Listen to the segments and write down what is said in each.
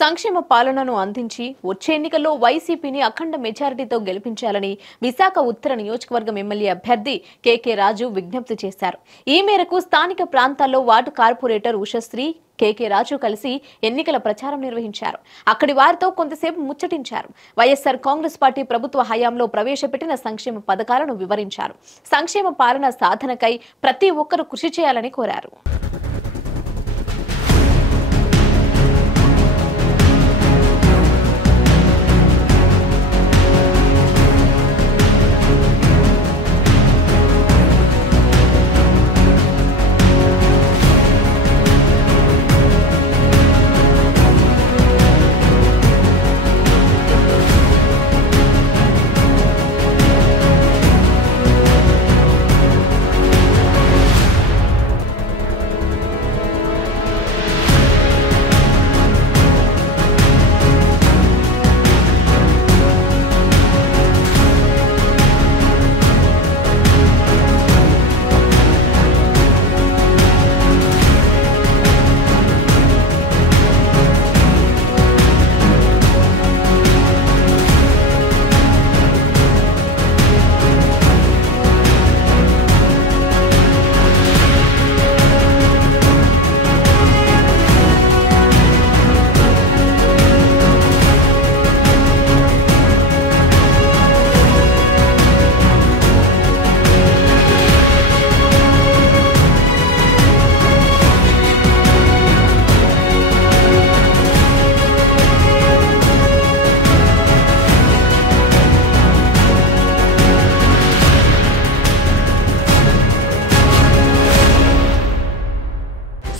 సంక్షేమ పాలనను అందించి వచ్చే ఎన్నికల్లో వైసీపీని అఖండ మెజారిటీతో గెలిపించాలని విశాఖ ఉత్తర నియోజకవర్గం ఎమ్మెల్యే అభ్యర్థి కేకే రాజు విజ్ఞప్తి చేశారు. ఈ మేరకు స్థానిక ప్రాంతాల్లో వార్డు కార్పొరేటర్ ఉషశ్రీ, కేకే రాజు కలిసి ఎన్నికల ప్రచారం నిర్వహించారు. అక్కడి వారితో కొంతసేపు ముచ్చటించారు. వైఎస్ఆర్ కాంగ్రెస్ పార్టీ ప్రభుత్వ హయాంలో ప్రవేశపెట్టిన సంక్షేమ పథకాలను వివరించారు. సంక్షేమ పాలన సాధనకై ప్రతి ఒక్కరూ కృషి చేయాలని కోరారు.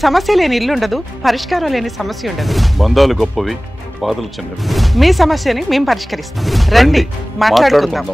సమస్య లేని ఇల్లు ఉండదు, పరిష్కారం లేని సమస్య ఉండదు. బంధాలు గొప్పవి, బాధలు చిన్నవి. మీ సమస్యని మేము పరిష్కరిస్తాం. రండి, మాట్లాడుకుందాం.